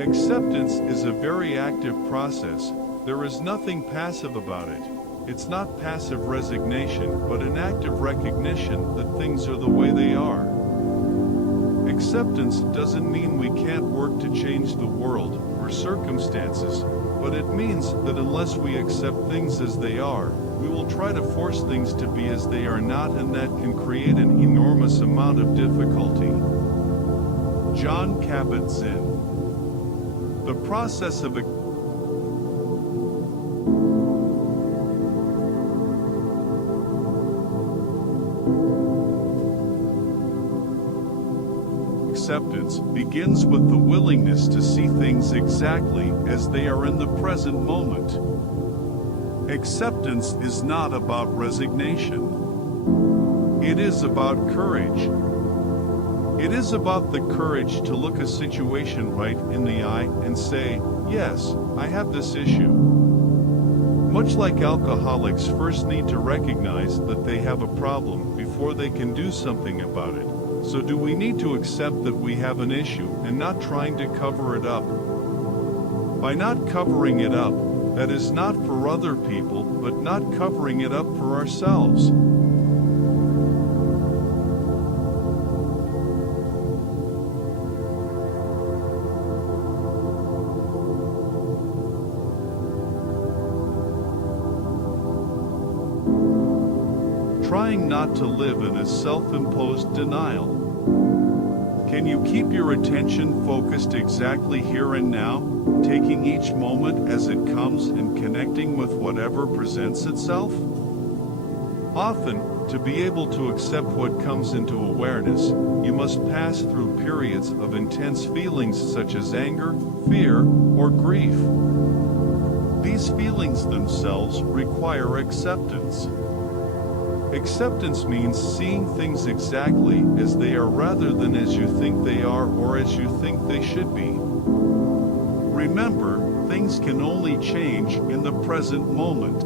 Acceptance is a very active process. There is nothing passive about it. It's not passive resignation, but an active recognition that things are the way they are. Acceptance doesn't mean we can't work to change the world or circumstances, but it means that unless we accept things as they are, we will try to force things to be as they are not, and that can create an enormous amount of difficulty. Jon Kabat-Zinn. The process of acceptance begins with the willingness to see things exactly as they are in the present moment. Acceptance is not about resignation. It is about courage. It is about the courage to look a situation right in the eye and say, yes, I have this issue. Much like alcoholics first need to recognize that they have a problem before they can do something about it. So do we need to accept that we have an issue and not trying to cover it up? By not covering it up, that is not for other people, but not covering it up for ourselves. Trying not to live in a self-imposed denial. Can you keep your attention focused exactly here and now, taking each moment as it comes and connecting with whatever presents itself? Often, to be able to accept what comes into awareness, you must pass through periods of intense feelings such as anger, fear, or grief. These feelings themselves require acceptance. Acceptance means seeing things exactly as they are rather than as you think they are or as you think they should be. Remember, things can only change in the present moment.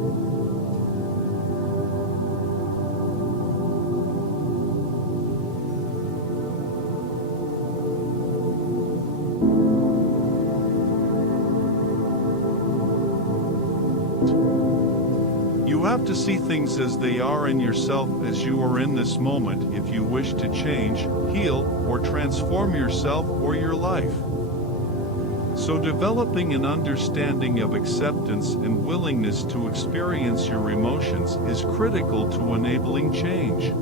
You have to see things as they are in yourself as you are in this moment if you wish to change, heal, or transform yourself or your life. So developing an understanding of acceptance and willingness to experience your emotions is critical to enabling change.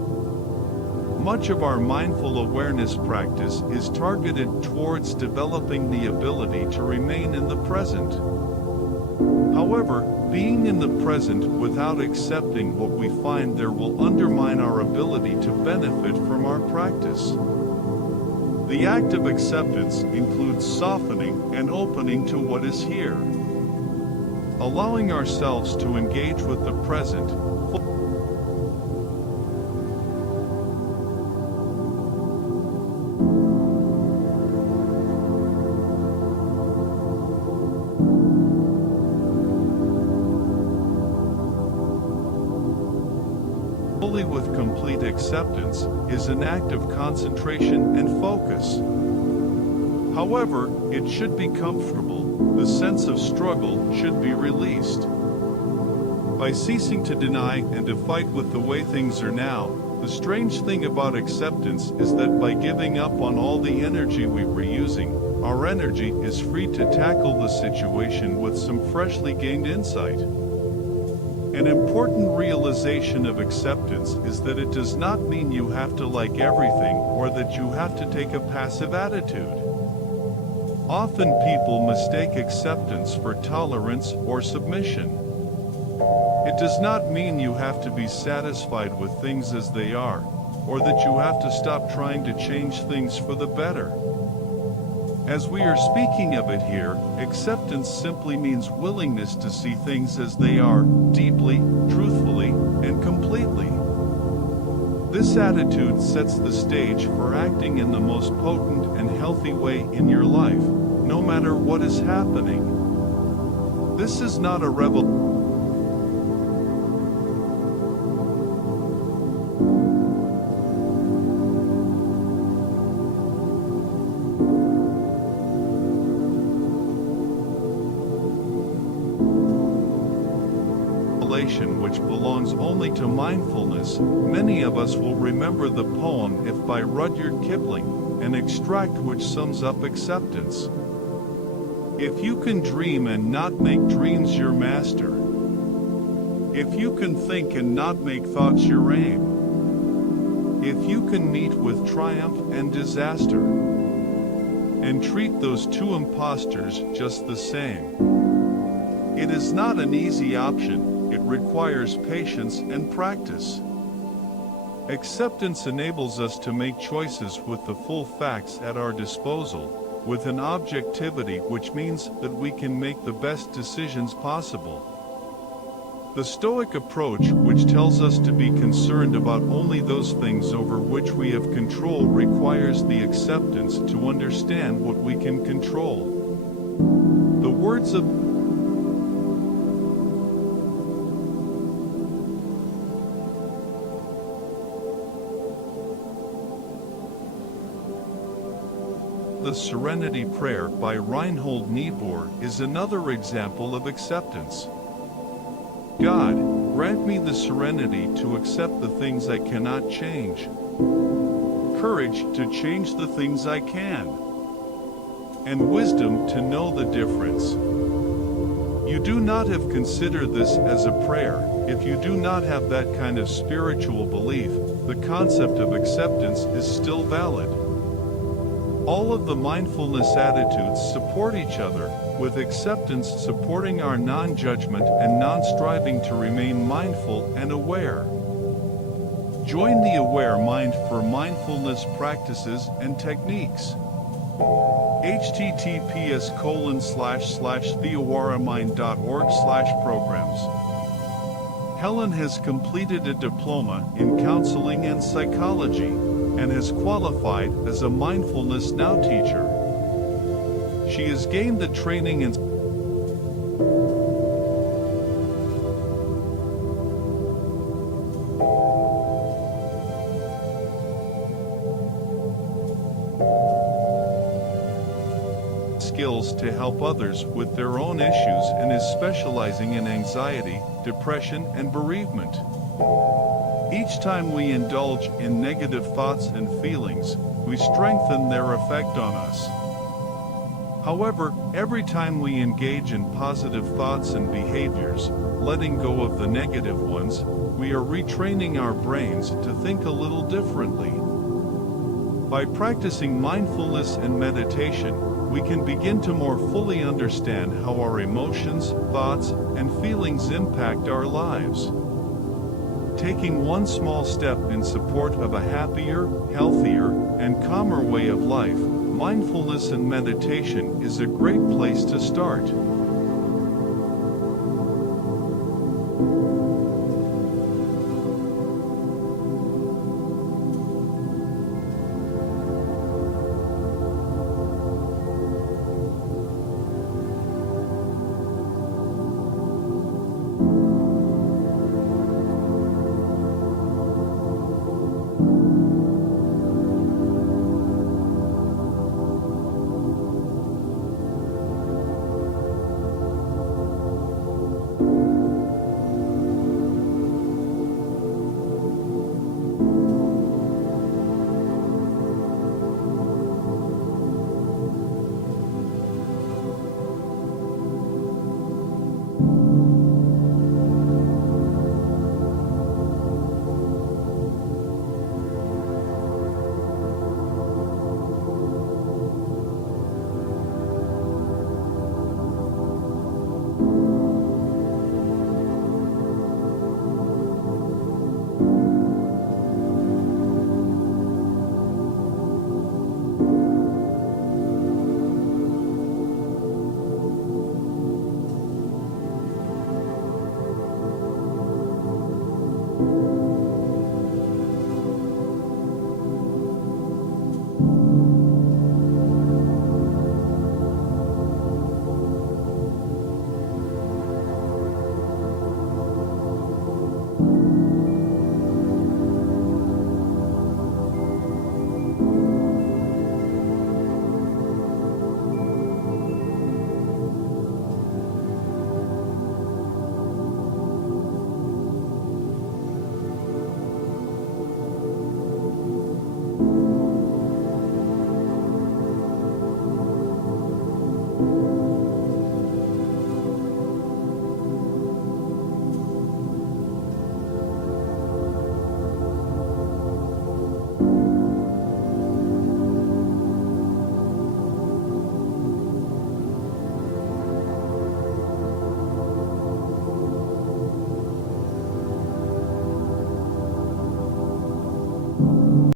Much of our mindful awareness practice is targeted towards developing the ability to remain in the present. However, being in the present without accepting what we find there will undermine our ability to benefit from our practice. The act of acceptance includes softening and opening to what is here. Allowing ourselves to engage with the present, fully with complete acceptance, is an act of concentration and focus. However, it should be comfortable. The sense of struggle should be released. By ceasing to deny and to fight with the way things are now, the strange thing about acceptance is that by giving up on all the energy we were using, our energy is free to tackle the situation with some freshly gained insight. An important realization of acceptance is that it does not mean you have to like everything or that you have to take a passive attitude. Often people mistake acceptance for tolerance or submission. It does not mean you have to be satisfied with things as they are, or that you have to stop trying to change things for the better. As we are speaking of it here, acceptance simply means willingness to see things as they are, deeply, truthfully, and completely. This attitude sets the stage for acting in the most potent and healthy way in your life, no matter what is happening. This is not a revolution. revelation which belongs only to mindfulness, many of us will remember the poem If by Rudyard Kipling, an extract which sums up acceptance. If you can dream and not make dreams your master, if you can think and not make thoughts your aim, if you can meet with triumph and disaster, and treat those two impostors just the same. It is not an easy option, it requires patience and practice. Acceptance enables us to make choices with the full facts at our disposal, with an objectivity which means that we can make the best decisions possible. The Stoic approach, which tells us to be concerned about only those things over which we have control, requires the acceptance to understand what we can control. The words of The Serenity Prayer by Reinhold Niebuhr is another example of acceptance. God, grant me the serenity to accept the things I cannot change, courage to change the things I can, and wisdom to know the difference. You do not have considered this as a prayer if you do not have that kind of spiritual belief. The concept of acceptance is still valid. All of the mindfulness attitudes support each other, with acceptance supporting our non-judgment and non-striving to remain mindful and aware. Join the Aware Mind for mindfulness practices and techniques. https://theawaramind.org/programs. Helen has completed a diploma in counseling and psychology, and has qualified as a Mindfulness Now teacher. She has gained the training and skills to help others with their own issues, and is specializing in anxiety, depression, and bereavement. Each time we indulge in negative thoughts and feelings, we strengthen their effect on us. However, every time we engage in positive thoughts and behaviors, letting go of the negative ones, we are retraining our brains to think a little differently. By practicing mindfulness and meditation, we can begin to more fully understand how our emotions, thoughts, and feelings impact our lives. Taking one small step in support of a happier, healthier, and calmer way of life, mindfulness and meditation is a great place to start.